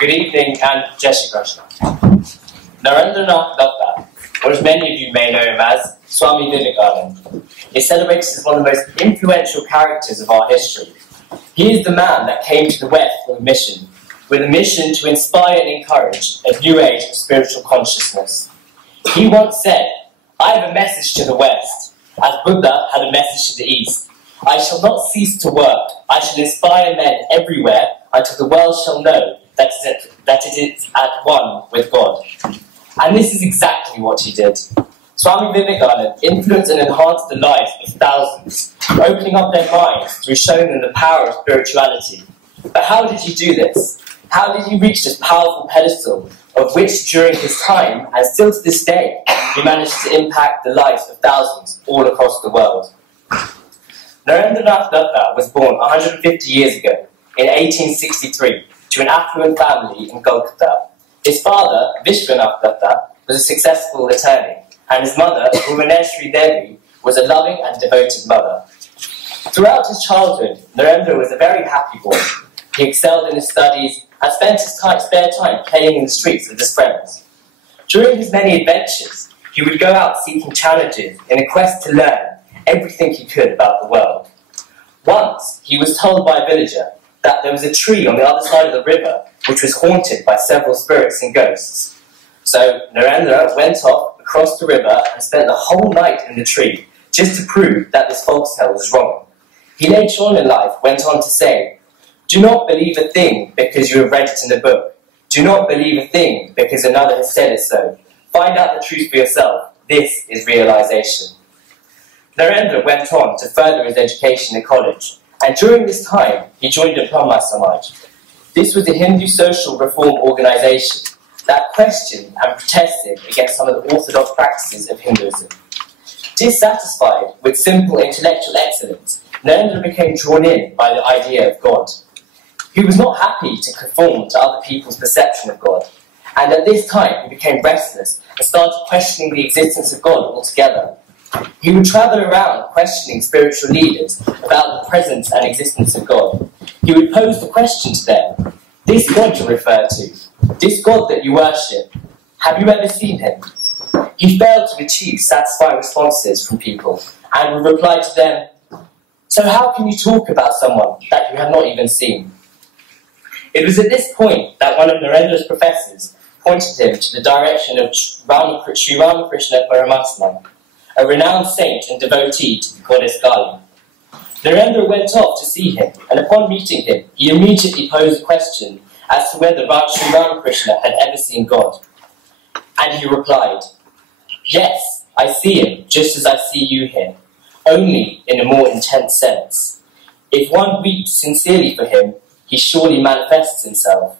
Good evening and Jai Shri Krishna. Narendranath Datta, or as many of you may know him as Swami Vivekananda, is celebrated as one of the most influential characters of our history. He is the man that came to the West with a mission to inspire and encourage a new age of spiritual consciousness. He once said, "I have a message to the West, as Buddha had a message to the East. I shall not cease to work. I shall inspire men everywhere until the world shall know that it is at one with God." And this is exactly what he did. Swami Vivekananda influenced and enhanced the lives of thousands, opening up their minds through showing them the power of spirituality. But how did he do this? How did he reach this powerful pedestal, of which during his time, and still to this day, he managed to impact the lives of thousands all across the world? Narendranath Datta was born 150 years ago, in 1863, to an affluent family in Kolkata. His father, Vishwanath Datta, was a successful attorney, and his mother, Bhuvaneshwari Devi, was a loving and devoted mother. Throughout his childhood, Narendra was a very happy boy. He excelled in his studies and spent his spare time playing in the streets with his friends. During his many adventures, he would go out seeking challenges in a quest to learn everything he could about the world. Once, he was told by a villager that there was a tree on the other side of the river which was haunted by several spirits and ghosts. So Narendra went off across the river and spent the whole night in the tree just to prove that this folktale was wrong. He later on in life went on to say, "Do not believe a thing because you have read it in a book. Do not believe a thing because another has said it so. Find out the truth for yourself. This is realization." Narendra went on to further his education at college, and during this time, he joined the Brahma Samaj. This was a Hindu social reform organization that questioned and protested against some of the orthodox practices of Hinduism. Dissatisfied with simple intellectual excellence, Narendra became drawn in by the idea of God. He was not happy to conform to other people's perception of God, and at this time he became restless and started questioning the existence of God altogether. He would travel around questioning spiritual leaders about the presence and existence of God. He would pose the question to them, "This God you refer to, this God that you worship, have you ever seen him?" He failed to achieve satisfying responses from people and would reply to them, "So how can you talk about someone that you have not even seen?" It was at this point that one of Narendra's professors pointed him to the direction of Sri Ramakrishna Paramatma, a renowned saint and devotee to the goddess Kali. Narendra went off to see him, and upon meeting him, he immediately posed a question as to whether Sri Ramakrishna had ever seen God. And he replied, "Yes, I see him just as I see you here, only in a more intense sense. If one weeps sincerely for him, he surely manifests himself."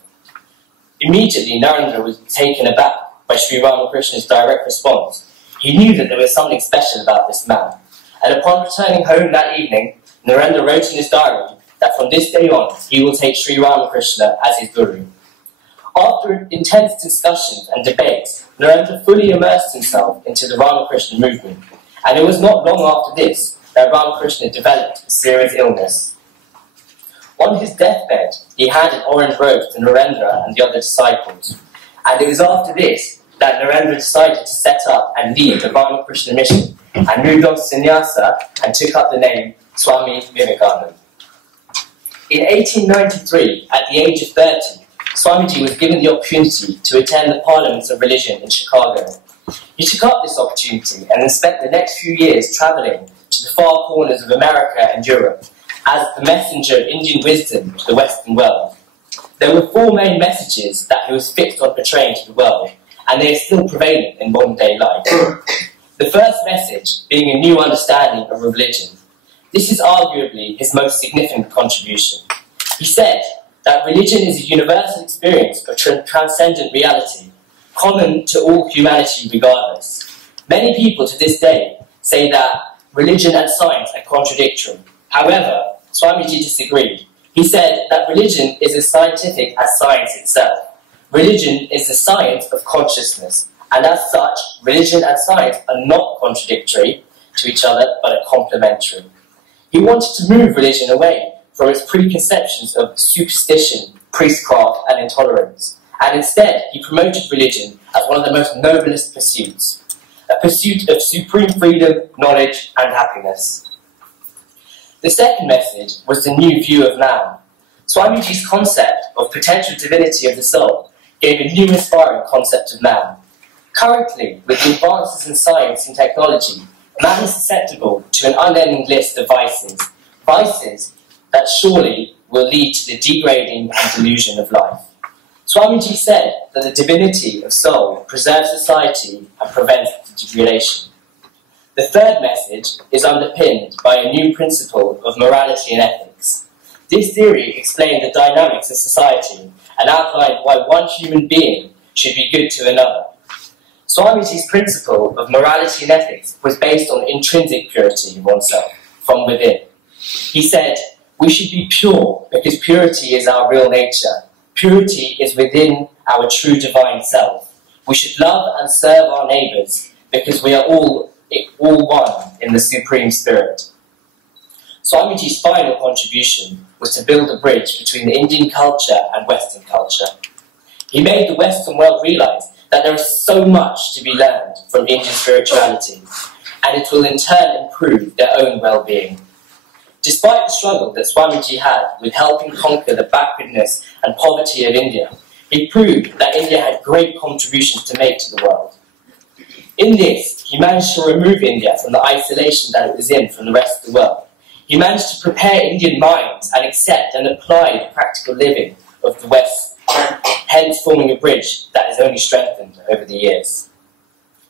Immediately, Narendra was taken aback by Sri Ramakrishna's direct response. He knew that there was something special about this man, and upon returning home that evening, Narendra wrote in his diary that from this day on, he will take Sri Ramakrishna as his guru. After intense discussions and debates, Narendra fully immersed himself into the Ramakrishna movement, and it was not long after this that Ramakrishna developed a serious illness. On his deathbed, he handed orange robes to Narendra and the other disciples, and it was after this that Narendra decided to set up and lead the Ramakrishna mission and moved on to sannyasa and took up the name Swami Vivekananda. In 1893, at the age of 30, Swamiji was given the opportunity to attend the Parliaments of Religion in Chicago. He took up this opportunity and then spent the next few years travelling to the far corners of America and Europe as the messenger of Indian wisdom to the Western world. There were four main messages that he was fixed on portraying to the world, and they are still prevalent in modern-day life. The first message being a new understanding of religion. This is arguably his most significant contribution. He said that religion is a universal experience of transcendent reality, common to all humanity regardless. Many people to this day say that religion and science are contradictory. However, Swamiji disagreed. He said that religion is as scientific as science itself. Religion is the science of consciousness, and as such, religion and science are not contradictory to each other, but are complementary. He wanted to move religion away from its preconceptions of superstition priestcraft, and intolerance, and instead he promoted religion as one of the most noblest pursuits, a pursuit of supreme freedom, knowledge, and happiness. The second message was the new view of man. Swamiji's concept of potential divinity of the soul gave a new inspiring concept of man. Currently, with the advances in science and technology, man is susceptible to an unending list of vices that surely will lead to the degrading and delusion of life. Swamiji said that the divinity of soul preserves society and prevents degradation. The third message is underpinned by a new principle of morality and ethics. This theory explained the dynamics of society and outlined why one human being should be good to another. Swamiji's principle of morality and ethics was based on intrinsic purity of oneself, from within. He said, we should be pure because purity is our real nature. Purity is within our true divine self. We should love and serve our neighbours because we are all one in the Supreme Spirit. Swamiji's final contribution was to build a bridge between the Indian culture and Western culture. He made the Western world realise that there is so much to be learned from Indian spirituality, and it will in turn improve their own well-being. Despite the struggle that Swamiji had with helping conquer the backwardness and poverty of India, he proved that India had great contributions to make to the world. In this, he managed to remove India from the isolation that it was in from the rest of the world. He managed to prepare Indian minds and accept and apply the practical living of the West, hence forming a bridge that has only strengthened over the years.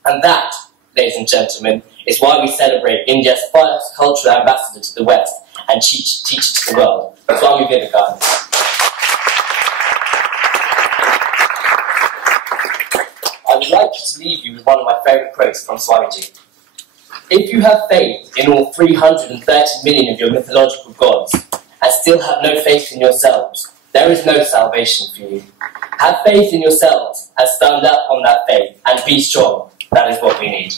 And that, ladies and gentlemen, is why we celebrate India's first cultural ambassador to the West and teacher to the world, Swami Vivekananda. I would like to leave you with one of my favourite quotes from Swamiji. If you have faith in all 330 million of your mythological gods and still have no faith in yourselves, there is no salvation for you. Have faith in yourselves and stand up on that faith and be strong. That is what we need.